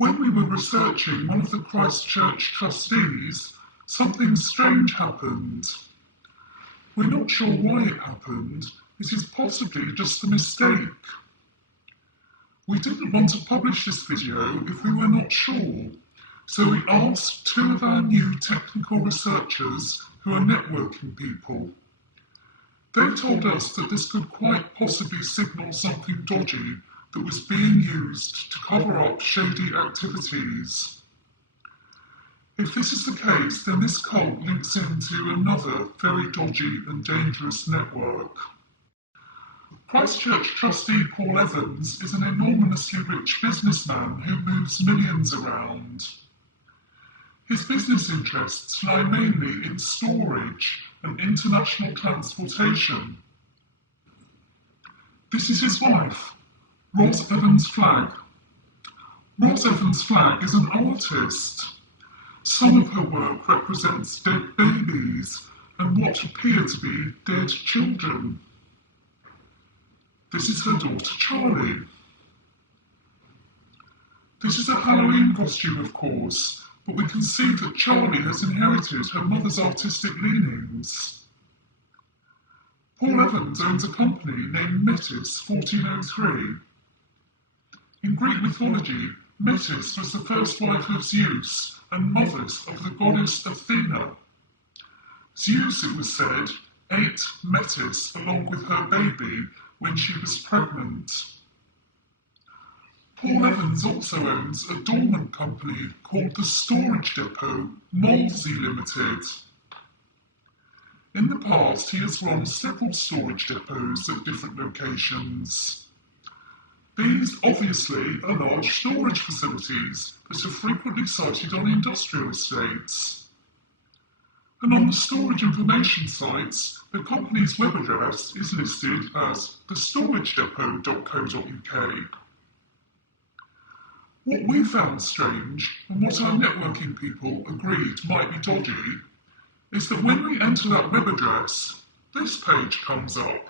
When we were researching one of the Christchurch trustees, something strange happened. We're not sure why it happened. It is possibly just a mistake. We didn't want to publish this video if we were not sure, so we asked two of our new technical researchers who are networking people. They told us that this could quite possibly signal something dodgy that was being used to cover up shady activities. If this is the case, then this cult links into another very dodgy and dangerous network. Christchurch trustee Paul Evans is an enormously rich businessman who moves millions around. His business interests lie mainly in storage and international transportation. This is his wife, Ros Evans Flagg. Ros Evans Flagg is an artist. Some of her work represents dead babies and what appear to be dead children. This is her daughter Charlie. This is a Halloween costume, of course, but we can see that Charlie has inherited her mother's artistic leanings. Paul Evans owns a company named Metis 1403. In Greek mythology, Metis was the first wife of Zeus and mother of the goddess Athena. Zeus, it was said, ate Metis along with her baby when she was pregnant. Paul Evans also owns a dormant company called the Storage Depot, Molesey Limited. In the past, he has run several storage depots at different locations. These obviously are large storage facilities that are frequently sited on industrial estates. And on the storage information sites, the company's web address is listed as thestoragedepot.co.uk. What we found strange, and what our networking people agreed might be dodgy, is that when we enter that web address, this page comes up,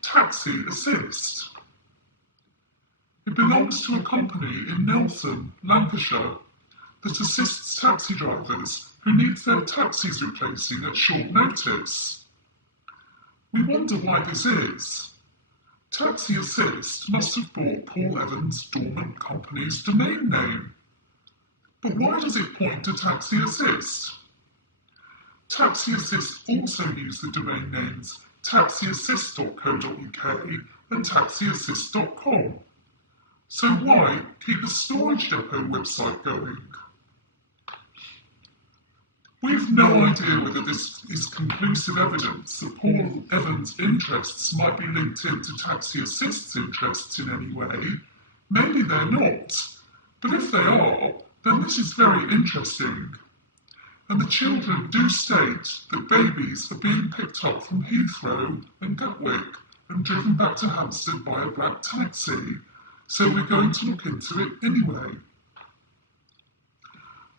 Taxi Assist. It belongs to a company in Neltham, Lancashire, that assists taxi drivers who need their taxis replacing at short notice. We wonder why this is. Taxi Assist must have bought Paul Evans' dormant company's domain name. But why does it point to Taxi Assist? Taxi Assist also use the domain names taxiassist.co.uk and taxiassist.com. So why keep the Storage Depot website going? We've no idea whether this is conclusive evidence that Paul Evans' interests might be linked into Taxi Assist's interests in any way. Maybe they're not, but if they are, then this is very interesting. And the children do state that babies are being picked up from Heathrow and Gatwick and driven back to Hampstead by a black taxi, so we're going to look into it anyway.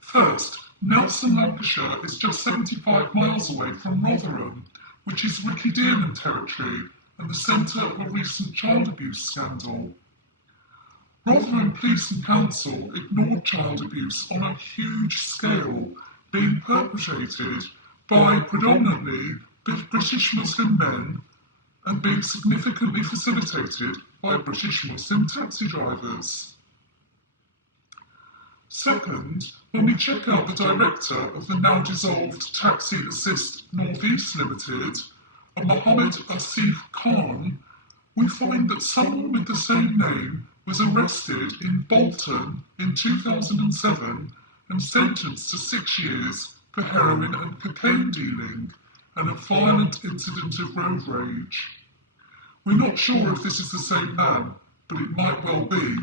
First, Nelson, Lancashire is just 75 miles away from Rotherham, which is Ricky Dearman territory and the centre of a recent child abuse scandal. Rotherham Police and Council ignored child abuse on a huge scale, being perpetrated by predominantly British Muslim men and being significantly facilitated by British Muslim taxi drivers. Second, when we check out the director of the now dissolved Taxi Assist North East Limited, a Mohammed Asif Khan, we find that someone with the same name was arrested in Bolton in 2007 and sentenced to 6 years for heroin and cocaine dealing and a violent incident of road rage. We're not sure if this is the same man, but it might well be.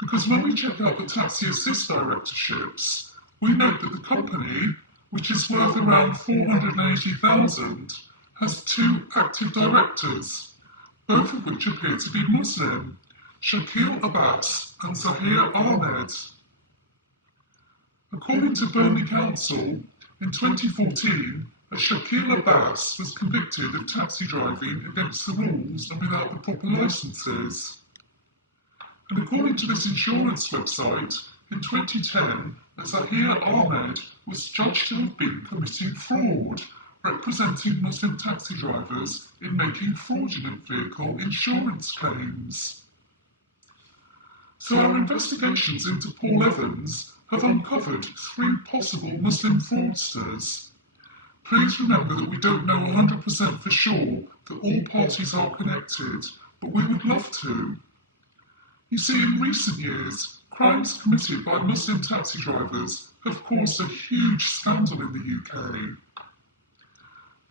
Because when we check out the Taxi Assist directorships, we note that the company, which is worth around 480,000, has 2 active directors, both of which appear to be Muslim, Shakil Abbas and Zahir Ahmed. According to Burnley Council, in 2014, Shakil Abbas was convicted of taxi driving against the rules and without the proper licences. And according to this insurance website, in 2010, Zahir Ahmed was judged to have been committing fraud, representing Muslim taxi drivers in making fraudulent vehicle insurance claims. So our investigations into Paul Evans have uncovered 3 possible Muslim fraudsters. Please remember that we don't know 100% for sure that all parties are connected, but we would love to. You see, in recent years, crimes committed by Muslim taxi drivers have caused a huge scandal in the UK.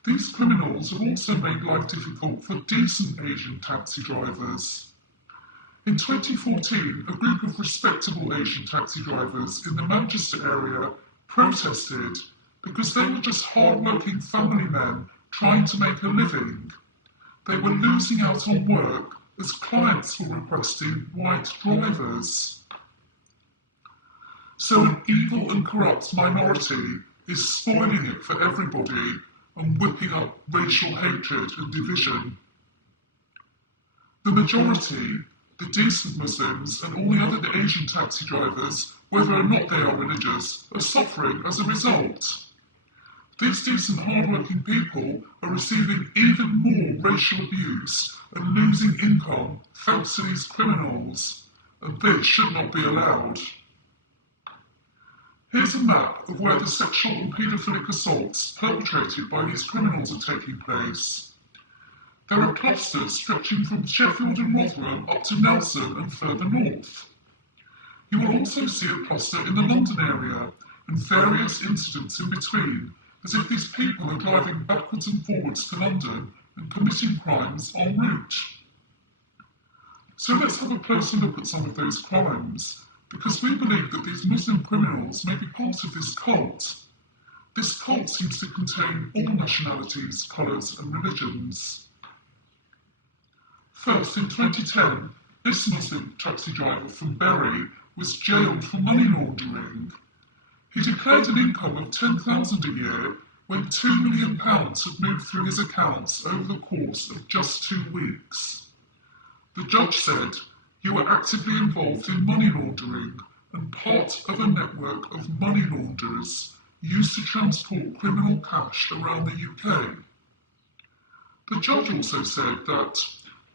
These criminals have also made life difficult for decent Asian taxi drivers. In 2014, a group of respectable Asian taxi drivers in the Manchester area protested because they were just hard-working family men trying to make a living. They were losing out on work as clients were requesting white drivers. So an evil and corrupt minority is spoiling it for everybody and whipping up racial hatred and division. The majority, the decent Muslims and all the other Asian taxi drivers, whether or not they are religious, are suffering as a result. These decent hard-working people are receiving even more racial abuse and losing income thanks to these criminals, and this should not be allowed. Here's a map of where the sexual and paedophilic assaults perpetrated by these criminals are taking place. There are clusters stretching from Sheffield and Rotherham up to Nelson and further north. You will also see a cluster in the London area and various incidents in between, as if these people are driving backwards and forwards to London and committing crimes en route. So let's have a closer look at some of those crimes, because we believe that these Muslim criminals may be part of this cult. This cult seems to contain all nationalities, colours and religions. First, in 2010, this Muslim taxi driver from Bury was jailed for money laundering. He declared an income of £10,000 a year when £2 million had moved through his accounts over the course of just 2 weeks. The judge said, "You were actively involved in money laundering and part of a network of money launderers used to transport criminal cash around the UK." The judge also said that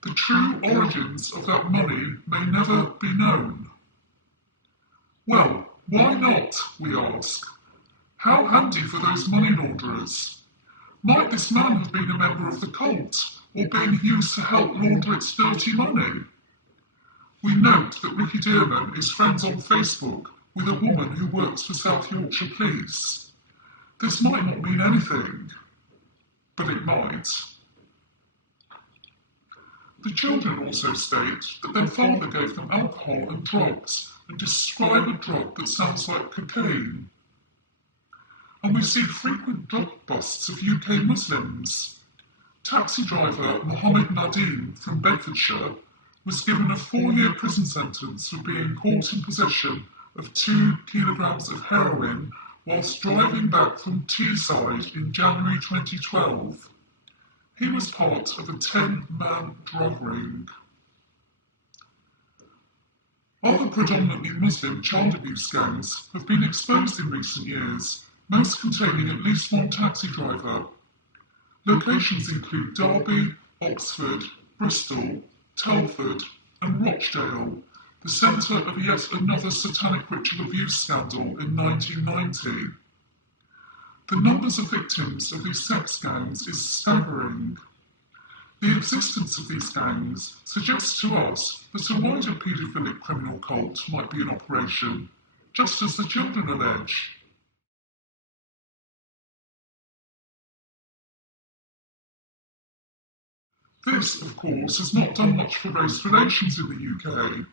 the true origins of that money may never be known. Well, why not, we ask? How handy for those money launderers. Might this man have been a member of the cult, or being used to help launder its dirty money? We note that Ricky Dearman is friends on Facebook with a woman who works for South Yorkshire Police. This might not mean anything, but it might. The children also state that their father gave them alcohol and drugs and describe a drug that sounds like cocaine. And we see frequent drug busts of UK Muslims. Taxi driver Mohammed Nadeem from Bedfordshire was given a 4-year prison sentence for being caught in possession of 2 kilograms of heroin whilst driving back from Teesside in January 2012. He was part of a 10-man drug ring. Other predominantly Muslim child abuse gangs have been exposed in recent years, most containing at least one taxi driver. Locations include Derby, Oxford, Bristol, Telford and Rochdale, the centre of yet another satanic ritual abuse scandal in 1990. The numbers of victims of these sex gangs is staggering. The existence of these gangs suggests to us that a wider paedophilic criminal cult might be in operation, just as the children allege. This, of course, has not done much for race relations in the UK.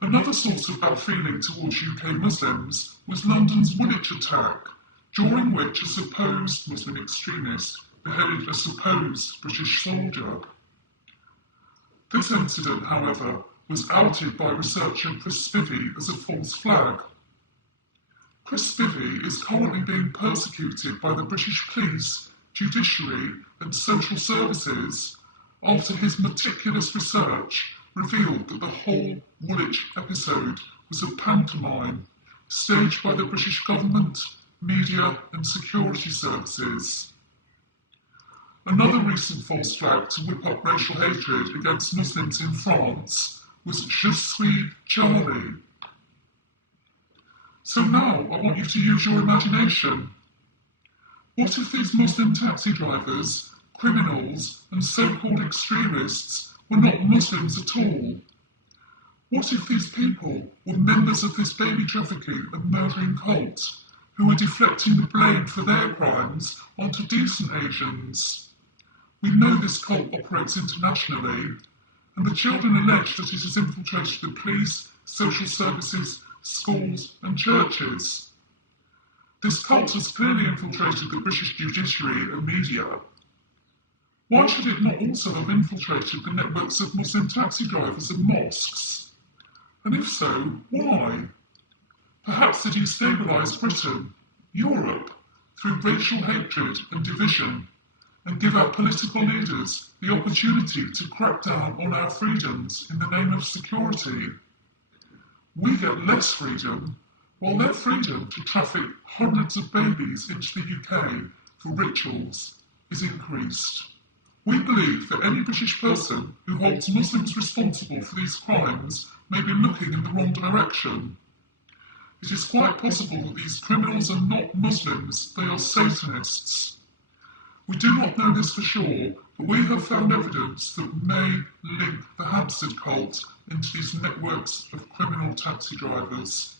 Another source of bad feeling towards UK Muslims was London's Woolwich attack, during which a supposed Muslim extremist beheaded a supposed British soldier. This incident, however, was outed by researcher Chris Spivey as a false flag. Chris Spivey is currently being persecuted by the British police, judiciary and social services after his meticulous research revealed that the whole Woolwich episode was a pantomime staged by the British government, media and security services. Another recent false flag to whip up racial hatred against Muslims in France was Je suis Charlie. So now I want you to use your imagination. What if these Muslim taxi drivers, criminals and so-called extremists were not Muslims at all? What if these people were members of this baby trafficking and murdering cult who were deflecting the blame for their crimes onto decent Asians? We know this cult operates internationally, and the children allege that it has infiltrated the police, social services, schools and churches. This cult has clearly infiltrated the British judiciary and media. Why should it not also have infiltrated the networks of Muslim taxi drivers and mosques? And if so, why? Perhaps to destabilise Britain, Europe, through racial hatred and division, and give our political leaders the opportunity to crack down on our freedoms in the name of security. We get less freedom, while their freedom to traffic hundreds of babies into the UK for rituals is increased. We believe that any British person who holds Muslims responsible for these crimes may be looking in the wrong direction. It is quite possible that these criminals are not Muslims, they are Satanists. We do not know this for sure, but we have found evidence that may link the Hampstead cult into these networks of criminal taxi drivers.